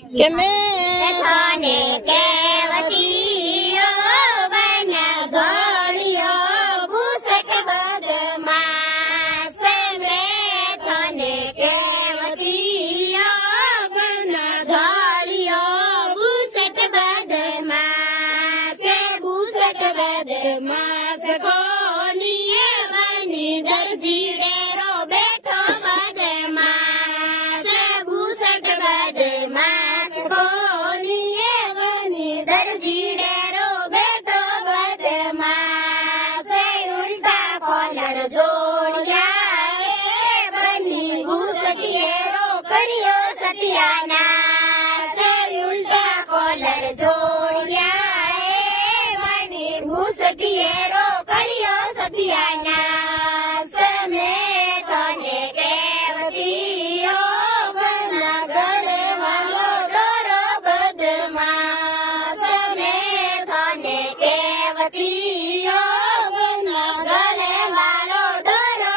કે મેં તને કેવતીઓ બન ગળ્યો ભૂસટ બદમાશ મેં તને કેવતીઓ બન ગળ્યો ભૂસટ બદમાશ કોનીએ બની દરજીડેરો બેઠો બદમાશ ભૂસટ બદમાશ કોનીએ બની દરજીડેરો બેઠો બદમાશ ઉલટા કોલર જોડિયા બની ભૂસટીએરો કર્યો સત્યાનાશ ઉલટા કોલર જોડિયા બની ભૂસટીએરો કર્યો સત્યાનાશ મેં તને કેવતીઓ બન ગળવાલો ડોરો બદમાશ મેં તને કેવતીઓ બન ગળવાલો ડોરો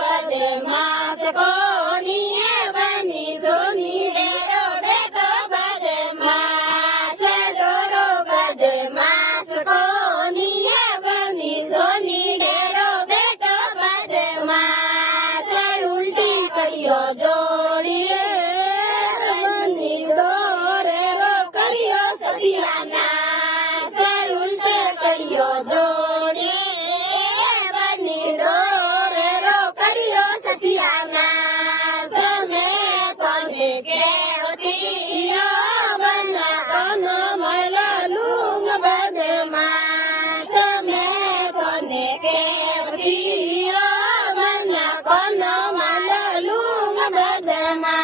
બદમાશ કોનીએ બની સોની ડેરો બેઠો બદમાશ ડોરો બદમાશ કોનીએ બની સોની ડેરો બેઠો બદમાશ ઉલટી કડીઓ જોડીએ બની દોરેરો કર્યો સત્યાનાશ ઉલટે કડીઓ જોડીએ બની ડોરેરો કર્યો સત્યાનાશ મેં તને કેવતીઓ બન કોન મલલુંગ બદમાશ મેં તને કેવતીઓ બન કોન મલલુંગ બદમાશ